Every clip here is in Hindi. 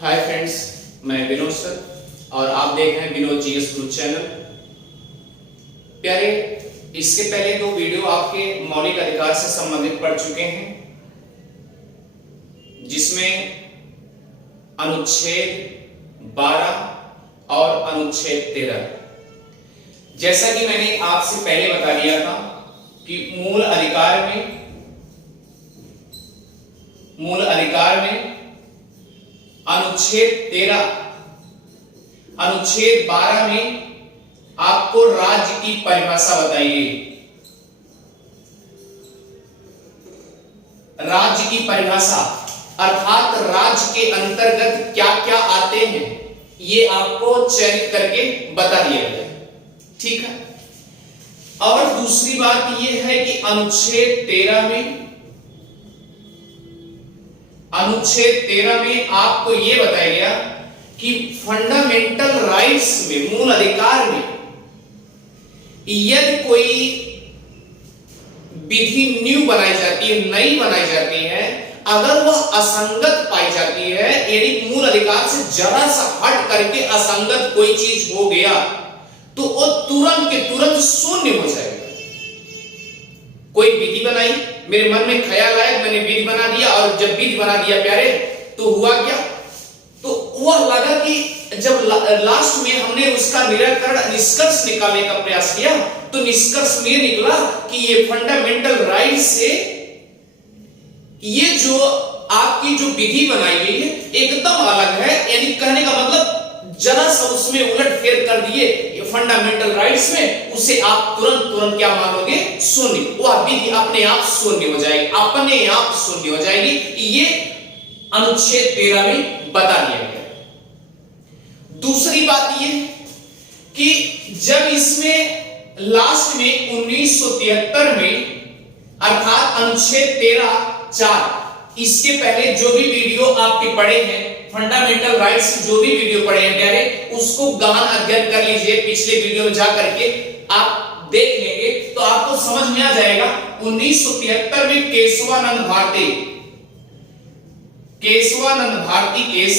हाय फ्रेंड्स, मैं विनोद सर और आप देख रहे हैं विनोद जीएस गुरु चैनल। प्यारे, इसके पहले दो वीडियो आपके मौलिक अधिकार से संबंधित पढ़ चुके हैं, जिसमें अनुच्छेद 12 और अनुच्छेद 13। जैसा कि मैंने आपसे पहले बता दिया था कि मूल अधिकार में अनुच्छेद 13, अनुच्छेद 12 में आपको राज्य की परिभाषा बताइए। राज्य की परिभाषा अर्थात राज्य के अंतर्गत क्या क्या आते हैं, ये आपको चयनित करके बता दिया गया। ठीक है। और दूसरी बात यह है कि अनुच्छेद 13 में आपको यह बताया गया कि फंडामेंटल राइट्स में, मूल अधिकार में, यदि कोई विधि न्यू बनाई जाती है, नई बनाई जाती है, अगर वह असंगत पाई जाती है, यानी मूल अधिकार से जरा सा हट करके असंगत कोई चीज हो गया, तो वो तुरंत के तुरंत शून्य हो जाएगा। कोई विधि बनाई, मेरे मन में ख्याल आया, मैंने विधि बना दिया, और जब विधि बना दिया प्यारे, तो हुआ क्या? तो वह लगा कि जब लास्ट में हमने उसका निराकरण, निष्कर्ष निकालने का प्रयास किया, तो निष्कर्ष में निकला कि ये फंडामेंटल राइट से ये जो आपकी जो विधि बनाई गई है एकदम अलग है। यानी कहने का मतलब जरा सा उसमें उलट फेर कर दिए फंडामेंटल राइट्स में, उसे आप तुरंत क्या मानोगे? शून्य। वह विधि अपने आप शून्य हो जाएगी, अपने आप शून्य हो जाएगी। ये अनुच्छेद 13 में बता दिया गया। दूसरी बात ये कि जब इसमें लास्ट में 1973 में, अर्थात अनुच्छेद 13(4), इसके पहले जो भी वीडियो आपके पढ़े हैं, फंडामेंटल राइट्स जो भी वीडियो पढ़े हैं प्यारे, उसको गहन अध्ययन कर लीजिए। पिछले वीडियो में जाकर के आप देख लेंगे तो आपको समझ में आ जाएगा। 1973 में केशवानंद भारती केस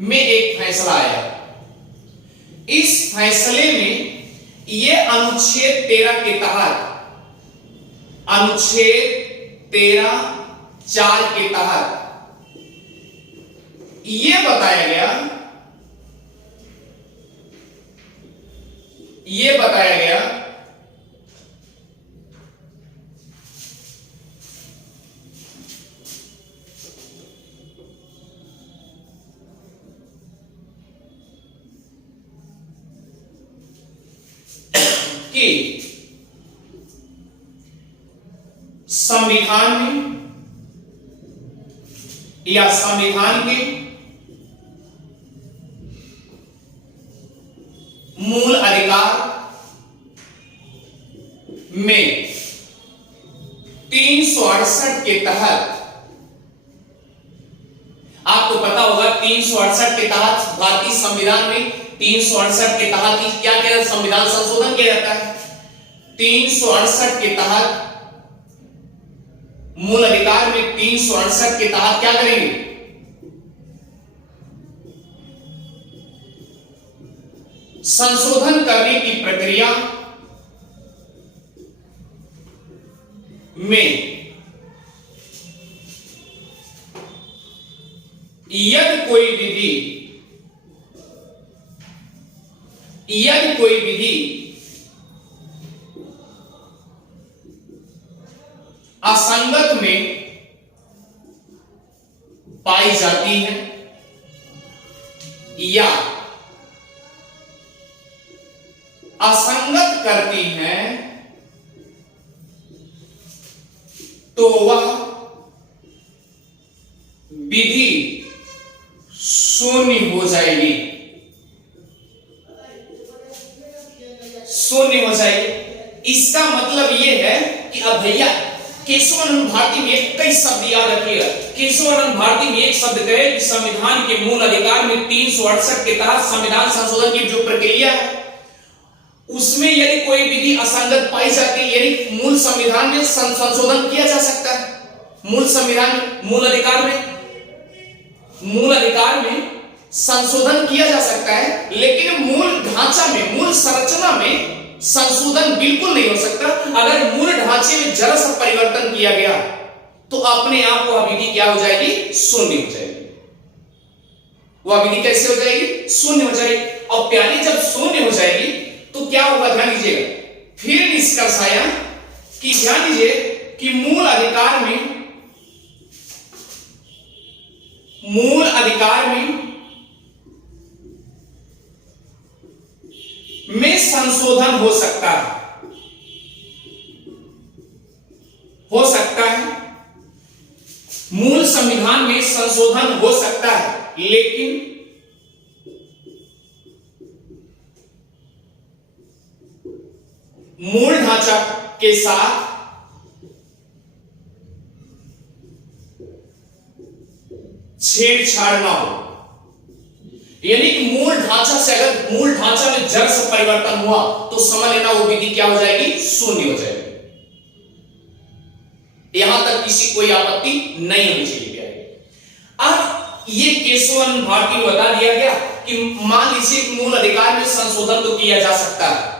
में एक फैसला आया। इस फैसले में यह अनुच्छेद 13 के तहत, अनुच्छेद 13(4) के तहत यह बताया गया कि संविधान में या संविधान के मूल अधिकार में 368 के तहत, आपको पता होगा 368 के तहत भारतीय संविधान में 368 के तहत क्या क्या संविधान संशोधन किया जाता है। 368 के तहत मूल अधिकार में 368 के तहत क्या करेंगे? संशोधन करने की प्रक्रिया में यदि कोई विधि असंगत में पाई जाती है या असंगत करती है, तो वह विधि शून्य हो जाएगी। इसका मतलब यह है कि अब भैया केशवानंद भारती में एक कई शब्द याद रखिएगा। केशवानंद भारती में एक शब्द कहे कि संविधान के मूल अधिकार में 368 के तहत संविधान संशोधन की जो प्रक्रिया है, उसमें यदि कोई विधि असंगत पाई जाती है, यदि मूल संविधान में संशोधन किया जा सकता है, मूल संविधान मूल अधिकार में मूल अधिकार में संशोधन किया जा सकता है, लेकिन मूल ढांचा में, मूल संरचना में संशोधन बिल्कुल नहीं हो सकता। अगर मूल ढांचे में जरा सा परिवर्तन किया गया तो अपने आप वह विधि क्या हो जाएगी? शून्य हो जाएगी। वह विधि कैसे हो जाएगी? शून्य हो जाएगी। और प्यारी जब शून्य हो जाएगी तो क्या होगा? ध्यान दीजिएगा। फिर निष्कर्ष आया कि ध्यान दीजिए कि मूल अधिकार में संशोधन हो सकता है, मूल संविधान में संशोधन हो सकता है, लेकिन मूल ढांचा के साथ छेड़छाड़ ना हो। यानी कि मूल ढांचा से, अगर मूल ढांचा में जरा सा परिवर्तन हुआ तो समझ लेना वो विधि क्या हो जाएगी? शून्य हो जाएगी। यहां तक किसी कोई आपत्ति नहीं होनी चाहिए। अब ये केशवानंद भारती को बता दिया गया कि मान लीजिए कि मूल अधिकार में संशोधन तो किया जा सकता है,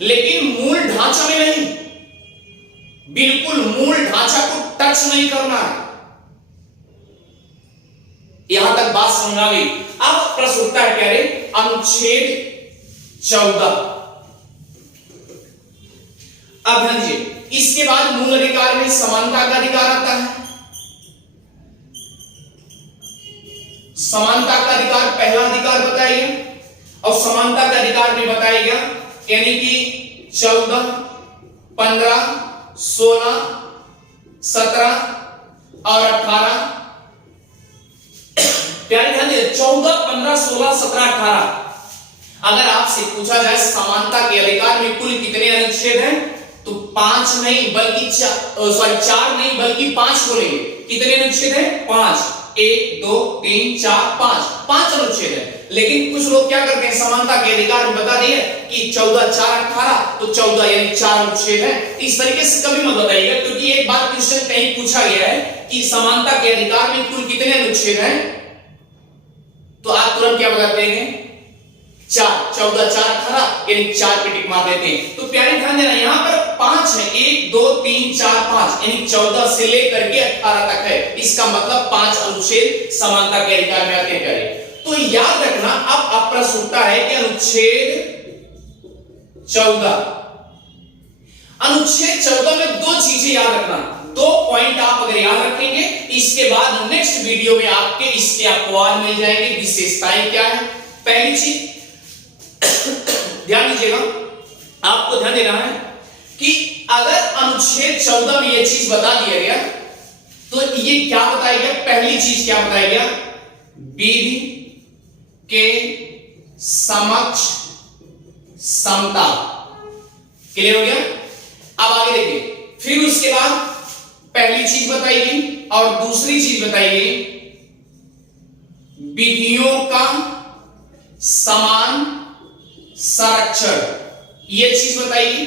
लेकिन मूल ढांचा में नहीं, बिल्कुल मूल ढांचा को टच नहीं करना है। यहां तक बात समझ आ गई। अब प्रश्न उठता है, कह रहे अनुच्छेद 14। अब ध्यान दीजिए, इसके बाद मूल अधिकार में समानता का अधिकार आता है। समानता का अधिकार पहला अधिकार बताया गया, और समानता का अधिकार में बताया गया यानी कि 14, 15, 16, 17 और 18। प्यारे ध्यान दीजिए, 14, 15, 16, 17, 18। अगर आपसे पूछा जाए समानता के अधिकार में कुल कितने अनुच्छेद हैं, तो 5 नहीं बल्कि 4 नहीं बल्कि 5 बोलेंगे। कितने अनुच्छेद हैं? 5। 1, 2, 3, 4, 5 अनुच्छेद है। लेकिन कुछ लोग क्या करते हैं, समानता के अधिकार में बता दिए कि 14, 4, 18, तो 14 यानी 4 अनुच्छेद है। इस तरीके से कभी मत बताइएगा, क्योंकि एक बात क्वेश्चन कहीं पूछा गया है कि समानता के अधिकार में कुल कितने अनुच्छेद हैं, तो आप तुरंत क्या बता देंगे? 4। 14, 4, 18 यानी 4 पे टिक मार देते हैं। तो प्यारे ध्यान देना, यहां पर 5 है, 1, 2, 3, 4, 5 यानी 14 से लेकर के 18 तक है। इसका मतलब 5 अनुच्छेद समानता के अधिकार में आते हैं। प्यारे तो याद रखना, अब प्रश्न उठता है कि अनुच्छेद 14 में 2 चीजें याद रखना। 2 पॉइंट आप अगर याद रखेंगे, इसके बाद नेक्स्ट वीडियो में आपके इसके अपवाद मिल जाएंगे, विशेषताएं क्या है। पहली चीज ध्यान दीजिएगा, आपको ध्यान देना है कि अगर अनुच्छेद 14 में यह चीज बता दिया गया तो ये क्या बताया गया? पहली चीज क्या बताया गया? विधि के समक्ष समता। क्लियर हो गया? अब आगे देखिए, फिर उसके बाद पहली चीज बताई गई और दूसरी चीज बताई गई विधियों का समान संरक्षण, ये चीज बताइए।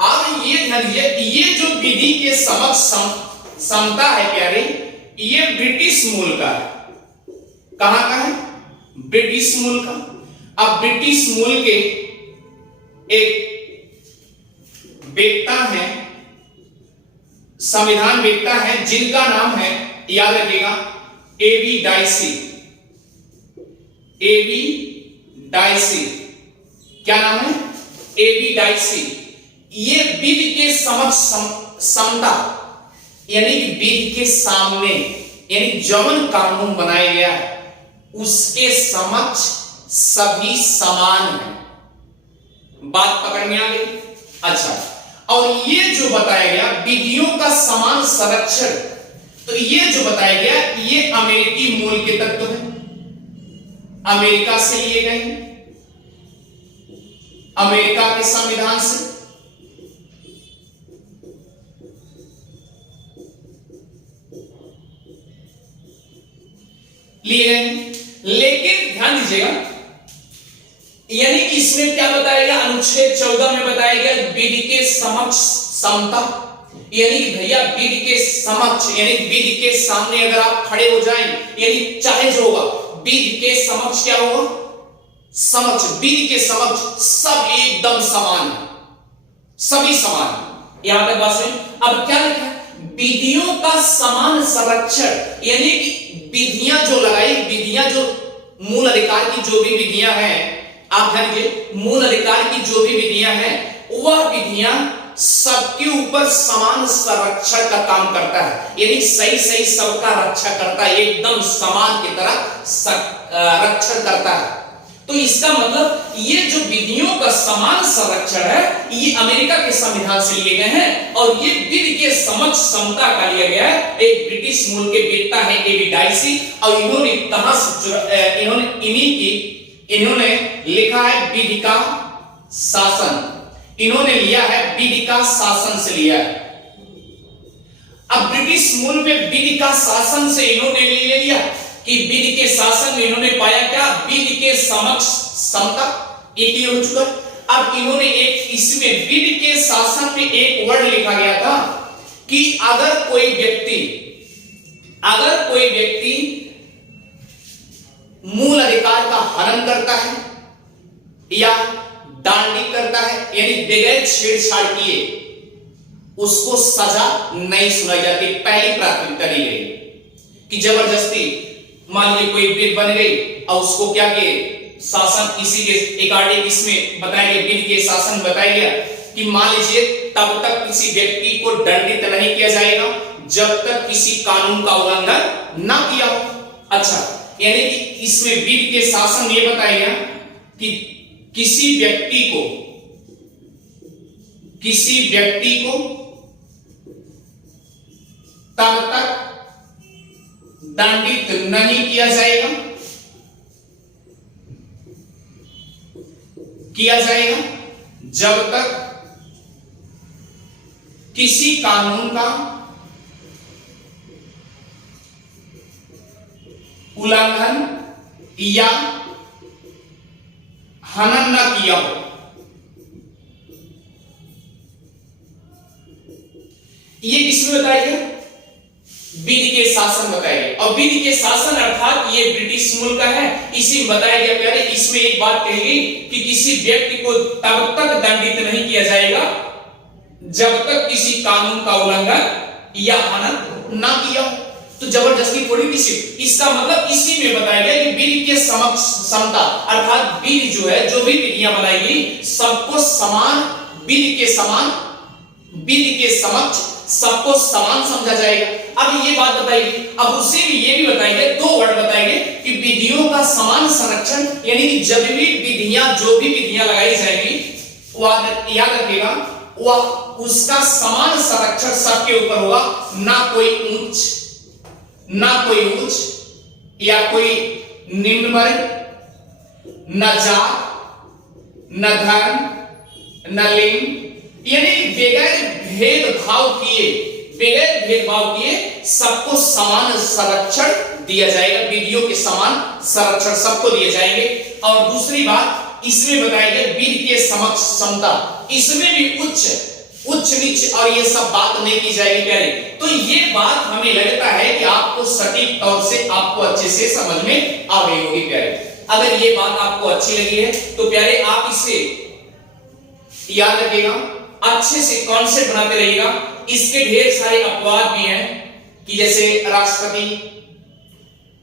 अब ये ध्यान दीजिए, ये जो विधि के समक्ष समता है प्यारे, ये ब्रिटिश मूल का है। कहां का है? ब्रिटिश मूल का। अब ब्रिटिश मूल के एक वेत्ता है, संविधान वेत्ता है, जिनका नाम है, याद रखिएगा, एबी डाइसी। एबी डाइसी, क्या नाम है? एबी डाइसी। ये विधि के समक्ष समता यानी कि विधि के सामने, यानी जौन कानून बनाया गया है उसके समक्ष सभी समान हैं। बात पकड़ में आ गई? अच्छा, और ये जो बताया गया विधियों का समान संरक्षण, तो ये जो बताया गया ये अमेरिकी मूल के तत्व हैं, अमेरिका से लिए गए हैं, अमेरिका के संविधान से। लिए गए। लेकिन ध्यान दीजिएगा, यानी कि इसमें क्या बताया गया? अनुच्छेद 14 में बताया गया विधि के समक्ष समता, यानी कि भैया विधि के समक्ष, यानी विधि के सामने अगर आप खड़े हो जाएं, यानी चाहे जो होगा विधि के समक्ष क्या होगा, समक्ष, विधि के समक्ष सब एकदम समान है, सभी समान है। यहां तक बात सुन। अब क्या लिखा है, विधियों का समान संरक्षण, यानी कि विधियां जो लगाई, विधियां जो मूल अधिकार की जो भी विधियां हैं, आप ध्यान दीजिए, मूल अधिकार की जो भी विधियां हैं वह विधियां सबके ऊपर समान संरक्षण का काम करता है, यानी सही सही सबका रक्षा करता है, एकदम समान की तरह रक्षण करता है। तो इसका मतलब ये जो विधियों का समान संरक्षण है ये अमेरिका के संविधान से लिए गए हैं और ये विधि के समक्ष समता का लिया गया है। एक ब्रिटिश मूल के वेत्ता है एबी डाइसी, और इन्होंने कहां से इन्होंने लिखा है विधि का शासन, इन्होंने लिया है विधि का शासन से लिया है। अब ब्रिटिश मूल में विधि का शासन से इन्होंने ले लिया कि विधि के शासन में इन्होंने पाया क्या, विधि के समक्ष समता, एक हो चुका। अब इन्होंने एक इसमें विधि के शासन में एक वर्ड लिखा गया था कि अगर कोई व्यक्ति मूल अधिकार का हनन करता है या दांडी करता है, यानी बगैर छेड़छाड़ किए उसको सजा नहीं सुनाई जाती। पहली प्राथमिकता दी गई कि जबरदस्ती मान लीजिए कोई बिल बन गई और उसको क्या किए, शासन इसी के अकॉर्डिंग इसमें बताया गया, विधि के शासन बताया गया कि मान लीजिए तब तक किसी व्यक्ति को दंडित नहीं किया जाएगा जब तक किसी कानून का उल्लंघन ना किया हो। अच्छा, यानी कि इसमें विधि के शासन ये बताया गया कि किसी व्यक्ति को तब तक दंडित नहीं किया जाएगा जब तक किसी कानून का उल्लंघन या हनन न किया हो। ये किसमें बताया गया, विधि के शासन बताया गया। और विधि के शासन अर्थात ये ब्रिटिश मूल का है, इसी में बताया गया प्यारे, इसमें एक बात कही गई कि किसी व्यक्ति को तब तक दंडित नहीं किया जाएगा जब तक किसी कानून का उल्लंघन या हनन ना किया हो। तो जबरदस्ती थोड़ी किसी, इसका मतलब इसी में बताया गया कि विधि के समक्ष समता, अर्थात विधि जो है, जो भी विधियां बनाएगी सबको समान, विधि के समक्ष सबको समान समझा जाएगा। अब ये बात बताइए, अब उसे भी ये भी बताएंगे, दो वर्ड बताएंगे कि विधियों का समान संरक्षण, यानी कि जब भी विधियां, जो भी विधियां लगाई जाएंगी वह याद रखिएगा, वह उसका समान संरक्षण सबके ऊपर होगा, ना कोई उच्च या कोई निम्न वर्ग, न जात, न धर्म, न लिंग, यानी बगैर भेदभाव किए सबको समान संरक्षण दिया जाएगा, विधियों के समान संरक्षण सबको दिए जाएंगे। और दूसरी बात इसमें बताया गया विधि के समक्ष समता, इसमें भी उच्च नीच और ये सब बात नहीं की जाएगी प्यारे। तो ये बात हमें लगता है कि आपको सटीक तौर से आपको अच्छे से समझ में आ गई होगी प्यारे। अगर ये बात आपको अच्छी लगी है तो प्यारे आप इसे याद रखिएगा, अच्छे से कॉन्सेप्ट बनाते रहिएगा। इसके ढेर सारे अपवाद भी हैं कि जैसे राष्ट्रपति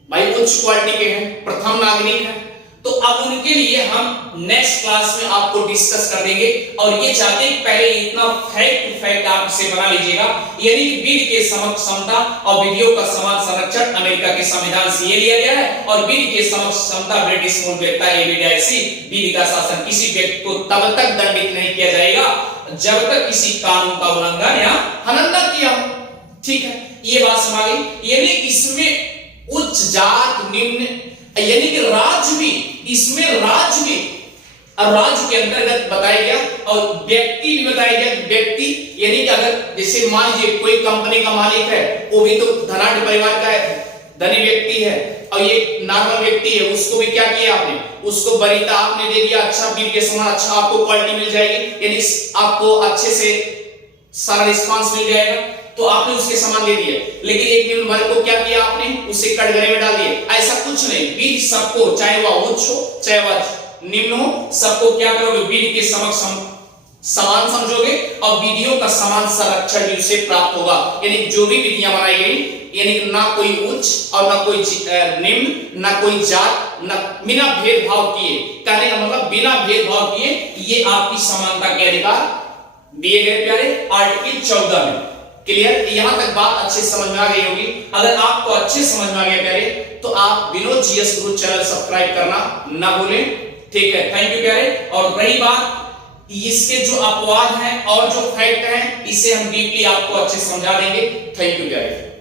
भाई उच्च क्वालिटी के हैं, प्रथम नागरिक हैं, तो अब उनके लिए हम नेक्स्ट क्लास में आपको डिस्कस कर देंगे। और ये चाहते हैं पहले इतना फैक्ट टू फैक्ट आप इसे बना लीजिएगा, यानी कि विधि के समक्ष समता और विधियों का समान संरक्षण अमेरिका के संविधान से ये लिया गया है, और विधि के समक्ष समता ब्रिटिश मूल व्यक्ति एबी डाइसी, विधि का शासन किसी व्यक्ति को तब तक दंडित नहीं किया जाएगा जब तक किसी कानून का उल्लंघन या हनन न किया हो। ठीक है, ये बात समझ गई। यानी इसमें उच्च जात निम्न, यानी कि राज्य भी, इसमें राज्य भी राज्य के अंतर्गत बताया गया, और व्यक्ति भी बताया गया। व्यक्ति यानी कि अगर जैसे मान लीजिए कोई कंपनी का मालिक है, वो भी तो धनाढ्य परिवार का है, धनी व्यक्ति है, और ये नॉर्मल व्यक्ति है, उसको भी क्या किया आपने, उसको वरीयता आपने दे दिया, अच्छा विधि के समान अच्छा आपको क्वालिटी मिल जाएगी, यानी आपको अच्छे से सारा रिस्पांस मिल जाएगा, तो आपने उसके समान दे दिया। लेकिन एक निम्न वर्ग को क्या किया आपने, उसे कटघरे में डाल दिया। ऐसा कुछ नहीं, विधि सबको, चाहे वह उच्च हो चाहे वह निम्न हो, सबको क्या करोगे, विधि के समक्ष समान समझोगे और विधियों का समान संरक्षण भी उसे प्राप्त होगा। यानी जो भी विधियां बनाई गई, यानी ना कोई उच्च और ना कोई निम्न, ना कोई जात, ना बिना भेदभाव किए, कहने का मतलब बिना भेदभाव किए ये आपकी समानता के अधिकार दिए गए प्यारे आर्टिकल 14 में। क्लियर? यहां तक बात अच्छे समझ में आ गई होगी। अगर आपको अच्छे समझ में आ गया प्यारे, तो आप विनोद जीएस गुरु चैनल सब्सक्राइब करना ना भूलें। ठीक है, थैंक यू प्यारे। और रही बात इसके जो अपवाद हैं और जो फैक्ट हैं, इसे हम डीपली आपको अच्छे समझा देंगे। थैंक यू प्यारे।